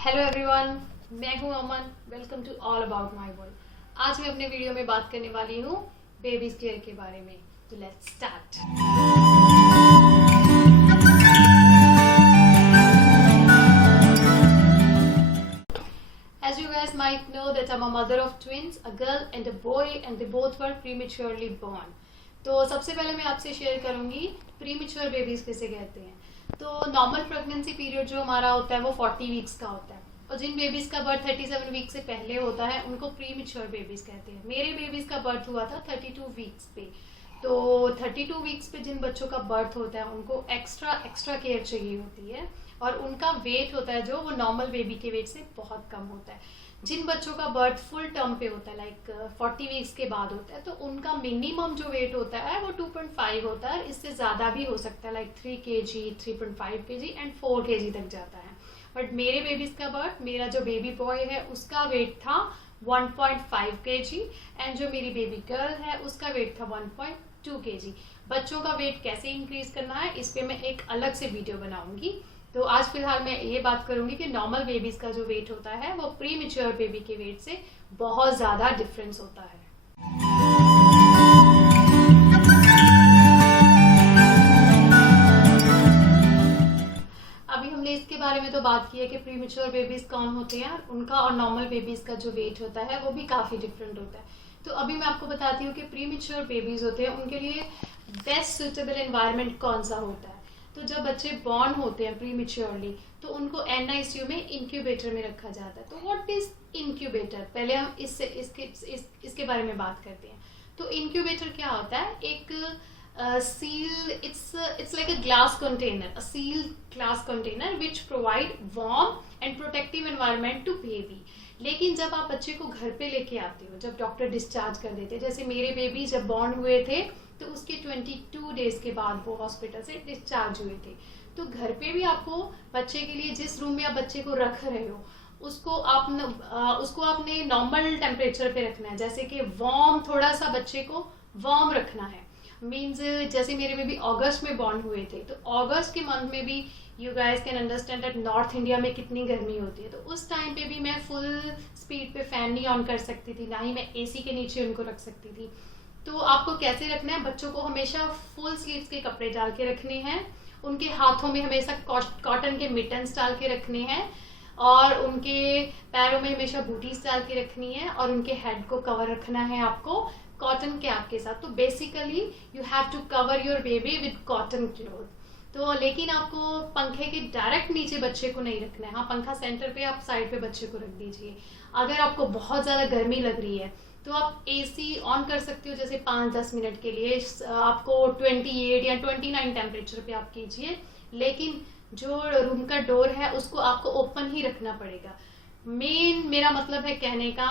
Hello everyone, मैं हूं Aman. Welcome to all about my world. आज मैं अपने वीडियो में बात करने वाली हूं बेबीज केयर के बारे में। तो let's start. As you guys might know that I'm a mother of twins, a girl and a boy, and they both were prematurely born. तो सबसे पहले मैं आपसे शेयर करूंगी प्रीमेच्योर बेबीज किसे कहते हैं। तो नॉर्मल प्रेगनेंसी पीरियड जो हमारा होता है वो 40 वीक्स का होता है, और जिन बेबीज का बर्थ 37 वीक से पहले होता है उनको प्रीमेच्योर बेबीज कहते हैं। मेरे बेबीज का बर्थ हुआ था 32 वीक्स पे। तो 32 वीक्स पे जिन बच्चों का बर्थ होता है उनको एक्स्ट्रा केयर चाहिए होती है, और उनका वेट होता है जो वो नॉर्मल बेबी के वेट से बहुत कम होता है। जिन बच्चों का बर्थ फुल टर्म पे होता है, लाइक 40 वीक्स के बाद होता है, तो उनका मिनिमम जो वेट होता है वो 2.5 होता है। इससे ज़्यादा भी हो सकता है, like 3 kg, 3.5 kg and 4 kg तक जाता है। बट मेरे बेबीज का बर्थ, मेरा जो बेबी बॉय है उसका वेट था 1.5 kg, एंड जो मेरी बेबी गर्ल है उसका वेट था 1.2 kg। बच्चों का वेट कैसे इंक्रीज करना है इस पे मैं एक अलग से वीडियो बनाऊंगी। तो आज फिलहाल मैं ये बात करूंगी कि नॉर्मल बेबीज का जो वेट होता है वो प्रीमेच्योर बेबी के वेट से बहुत ज्यादा डिफरेंस होता है। अभी हमने इसके बारे में तो बात की है कि प्रीमेच्योर बेबीज कौन होते हैं, उनका और नॉर्मल बेबीज का जो वेट होता है वो भी काफी डिफरेंट होता है। तो अभी मैं आपको बताती हूँ कि प्रीमेच्योर बेबीज होते हैं उनके लिए बेस्ट सुटेबल एनवायरनमेंट कौन सा होता है। तो जब बच्चे बॉर्न होते हैं प्रीमेच्योरली तो उनको NICU में इंक्यूबेटर में रखा जाता है। तो व्हाट इज इंक्यूबेटर, पहले हम इसके बारे में बात करते हैं। तो इंक्यूबेटर क्या होता है? एक seal, it's like a glass container, a sealed glass container which provide warm and protective environment to baby। लेकिन जब आप बच्चे को घर पे लेके आते हो, जब डॉक्टर डिस्चार्ज कर देते हैं, जैसे मेरे बेबी जब बॉर्न हुए थे तो उसके 22 डेज के बाद वो हॉस्पिटल से डिस्चार्ज हुए थे। तो घर पे भी आपको बच्चे के लिए जिस रूम में आप बच्चे को रख रहे हो उसको आपने नॉर्मल टेम्परेचर पे रखना है, जैसे कि वार्म, थोड़ा सा बच्चे को वार्म रखना है। मीन्स जैसे मेरे बेबी अगस्त में बॉर्न हुए थे, तो अगस्त के मंथ में भी you guys can understand that north India में कितनी गर्मी होती है। तो उस टाइम पे भी मैं फुल स्पीड पे फैन नहीं ऑन कर सकती थी, ना ही मैं AC के नीचे उनको रख सकती थी। तो आपको कैसे रखना है? बच्चों को हमेशा फुल स्लीव्स के कपड़े डाल के रखने हैं, उनके हाथों में हमेशा कॉटन के मिटन्स डाल के रखने हैं, और उनके पैरों में हमेशा बूटीज डाल के रखनी है, और उनके हेड को कवर रखना है आपको कॉटन कैप के साथ। तो basically you have to cover your baby with cotton cloth. तो लेकिन आपको पंखे के डायरेक्ट नीचे बच्चे को नहीं रखना है। हाँ, पंखा सेंटर पे, आप साइड पे बच्चे को रख दीजिए। अगर आपको बहुत ज़्यादा गर्मी लग रही है तो आप AC ऑन कर सकते हो, जैसे 5-10 मिनट के लिए आपको 28 या 29 टेम्परेचर पे आप कीजिए, लेकिन जो रूम का डोर है उसको आपको ओपन ही रखना पड़ेगा। मेन मेरा मतलब है कहने का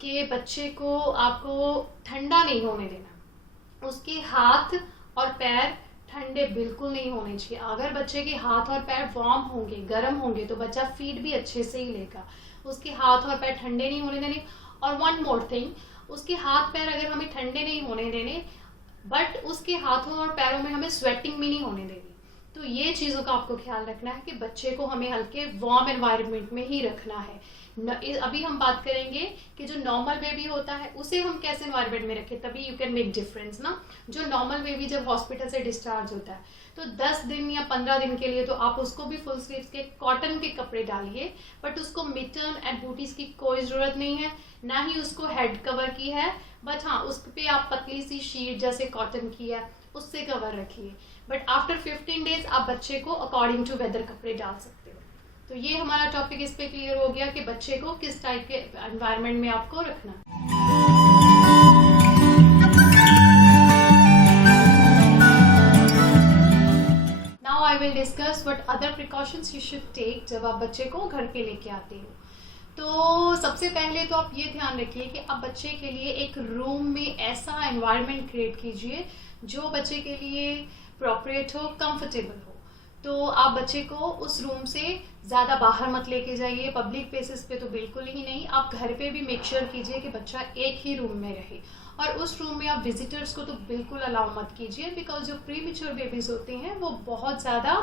कि बच्चे को आपको ठंडा नहीं होने देना, उसके हाथ और पैर ठंडे बिल्कुल नहीं होने चाहिए। अगर बच्चे के हाथ और पैर वार्म होंगे, गर्म होंगे, तो बच्चा फीड भी अच्छे से ही लेगा। उसके हाथ और पैर ठंडे नहीं होने देने। और वन मोर थिंग, उसके हाथ पैर अगर हमें ठंडे नहीं होने देने, बट उसके हाथों और पैरों में हमें स्वेटिंग भी नहीं होने देनी। तो ये चीज़ों का आपको ख्याल रखना है कि बच्चे को हमें हल्के वार्म एनवायरनमेंट में ही रखना है। अभी हम बात करेंगे कि जो नॉर्मल बेबी होता है उसे हम कैसे एनवायरनमेंट में रखें, तभी यू कैन मेक डिफरेंस ना। जो नॉर्मल बेबी जब हॉस्पिटल से डिस्चार्ज होता है तो 10 दिन या 15 दिन के लिए तो आप उसको भी फुल स्लीव्स के कॉटन के कपड़े डालिए, बट उसको मिटन एंड बूटीज की कोई जरूरत नहीं है, ना ही उसको हेड कवर की है। बट हाँ, उस पे आप पतली सी शीट जैसे कॉटन की है उससे कवर रखिए। बट आफ्टर 15 डेज आप बच्चे को अकॉर्डिंग टू वेदर कपड़े डाल सकते हो। तो ये हमारा टॉपिक इस पे क्लियर हो गया कि बच्चे को किस टाइप के एनवायरनमेंट में आपको रखना है। Now I will discuss what other precautions you should take जब आप बच्चे को घर पे लेके आते हो। तो सबसे पहले तो आप ये ध्यान रखिए कि आप बच्चे के लिए एक रूम में ऐसा एनवायरनमेंट क्रिएट कीजिए जो बच्चे के लिए प्रोप्रिएट हो, कंफर्टेबल हो। तो आप बच्चे को उस रूम से ज़्यादा बाहर मत लेके जाइए, पब्लिक प्लेसेस पे तो बिल्कुल ही नहीं। आप घर पे भी मेक श्योर कीजिए कि बच्चा एक ही रूम में रहे, और उस रूम में आप विजिटर्स को तो बिल्कुल अलाउ मत कीजिए, बिकॉज जो प्रीमेच्योर बेबीज होते हैं वो बहुत ज़्यादा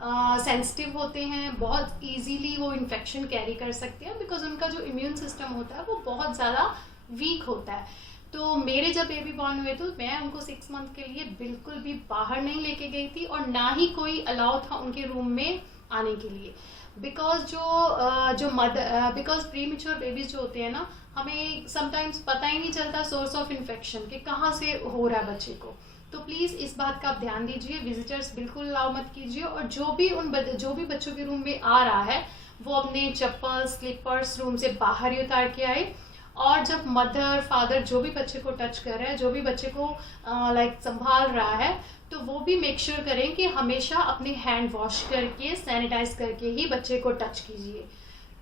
सेंसिटिव होते हैं, बहुत इजीली वो इन्फेक्शन कैरी कर सकते हैं, बिकॉज उनका जो इम्यून सिस्टम होता है वो बहुत ज़्यादा वीक होता है। तो मेरे जब बेबी बॉर्न हुए तो मैं उनको 6 मंथ के लिए बिल्कुल भी बाहर नहीं लेके गई थी, और ना ही कोई अलाउ था उनके रूम में आने के लिए, because because pre mature babies जो होते हैं ना, हमें समटाइम्स पता ही नहीं चलता सोर्स ऑफ इन्फेक्शन कि कहाँ से हो रहा है बच्चे को। तो प्लीज़ इस बात का आप ध्यान दीजिए, विजिटर्स बिल्कुल अलाउ मत कीजिए, और जो भी बच्चों के रूम में आ रहा है वो अपने चप्पल स्लीपर्स रूम से बाहर ही उतार के आए। और जब मदर फादर जो भी बच्चे को टच कर रहा है, जो भी बच्चे को संभाल रहा है, तो वो भी मेक श्योर करें कि हमेशा अपने हैंड वॉश करके सैनिटाइज करके ही बच्चे को टच कीजिए।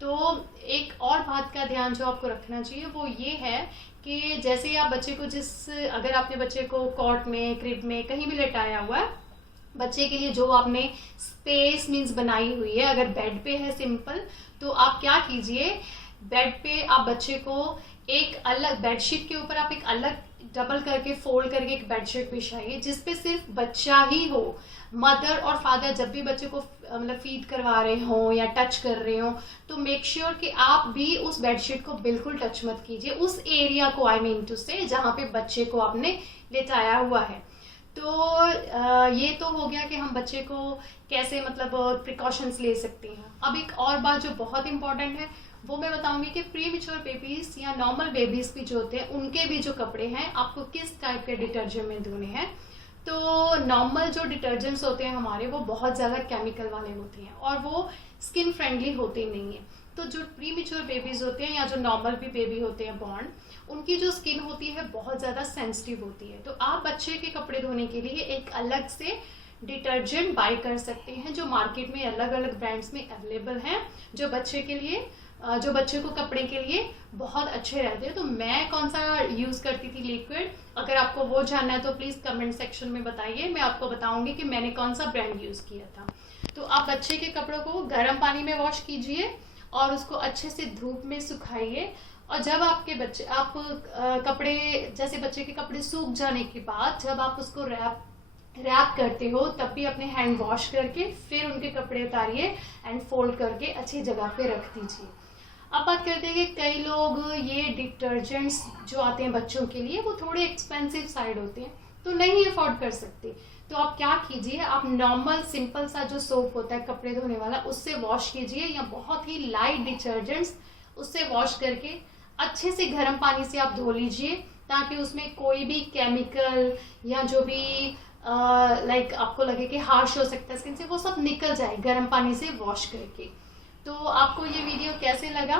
तो एक और बात का ध्यान जो आपको रखना चाहिए वो ये है कि जैसे आप बच्चे को अगर आपने बच्चे को कॉट में, क्रिब में, कहीं भी लेटाया हुआ है, बच्चे के लिए जो आपने स्पेस मीन्स बनाई हुई है, अगर बेड पे है सिंपल, तो आप क्या कीजिए, बेड पे आप बच्चे को एक अलग बेडशीट के ऊपर आप एक अलग डबल करके फोल्ड करके एक बेडशीट बिछाइए, जिसपे सिर्फ बच्चा ही हो। मदर और फादर जब भी बच्चे को फीड करवा रहे हो या टच कर रहे हो, तो मेक श्योर कि आप भी उस बेडशीट को बिल्कुल टच मत कीजिए, उस एरिया को, आई मीन टू से, जहाँ पे बच्चे को आपने लेटाया हुआ है। तो ये तो हो गया कि हम बच्चे को कैसे प्रिकॉशंस ले सकते हैं। अब एक और बात जो बहुत इंपॉर्टेंट है वो मैं बताऊंगी कि प्री मेच्योर बेबीज या नॉर्मल बेबीज भी जो होते हैं, उनके भी जो कपड़े हैं आपको किस टाइप के डिटर्जेंट में धोने हैं। तो नॉर्मल जो डिटर्जेंट्स होते हैं हमारे, वो बहुत ज़्यादा केमिकल वाले होते हैं और वो स्किन फ्रेंडली होते नहीं हैं। तो जो प्री मेच्योर बेबीज होते हैं या जो नॉर्मल भी बेबी होते हैं बॉर्न, उनकी जो स्किन होती है बहुत ज़्यादा सेंसिटिव होती है। तो आप बच्चे के कपड़े धोने के लिए एक अलग से डिटर्जेंट बाय कर सकते हैं, जो मार्केट में अलग अलग ब्रांड्स में अवेलेबल हैं, जो बच्चे को कपड़े के लिए बहुत अच्छे रहते हैं। तो मैं कौन सा यूज़ करती थी लिक्विड, अगर आपको वो जानना है तो प्लीज़ कमेंट सेक्शन में बताइए, मैं आपको बताऊंगी कि मैंने कौन सा ब्रांड यूज़ किया था। तो आप बच्चे के कपड़ों को गर्म पानी में वॉश कीजिए और उसको अच्छे से धूप में सुखाइए, और जब कपड़े, जैसे बच्चे के कपड़े सूख जाने के बाद जब आप उसको रैप करते हो, तब भी अपने हैंड वॉश करके फिर उनके कपड़े उतारिए एंड फोल्ड करके अच्छी जगह पे रख दीजिए। अब बात करते हैं कि कई लोग ये डिटर्जेंट्स जो आते हैं बच्चों के लिए वो थोड़े एक्सपेंसिव साइड होते हैं, तो नहीं अफोर्ड कर सकते। तो आप क्या कीजिए, आप नॉर्मल सिंपल सा जो सोप होता है कपड़े धोने वाला, उससे वॉश कीजिए, या बहुत ही लाइट डिटर्जेंट्स उससे वॉश करके अच्छे से गर्म पानी से आप धो लीजिए, ताकि उसमें कोई भी केमिकल या जो भी आपको लगे कि हार्श हो सकता है स्किन से, वो सब निकल जाए गर्म पानी से वॉश करके। तो आपको ये वीडियो कैसे लगा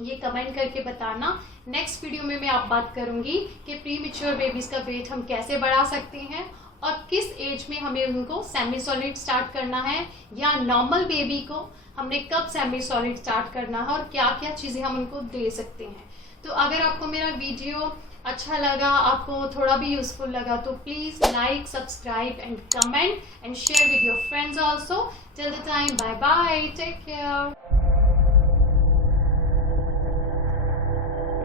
ये कमेंट करके बताना। नेक्स्ट वीडियो में मैं आप बात करूंगी कि प्री मेच्योर बेबीज का वेट हम कैसे बढ़ा सकते हैं, और किस एज में हमें उनको सेमी सॉलिड स्टार्ट करना है, या नॉर्मल बेबी को हमने कब सेमी सॉलिड स्टार्ट करना है, और क्या क्या चीज़ें हम उनको दे सकते हैं। तो अगर आपको मेरा वीडियो अच्छा लगा, आपको थोड़ा भी यूजफुल लगा, तो please like, subscribe and comment and share with your friends also. Till the time, bye bye, take care.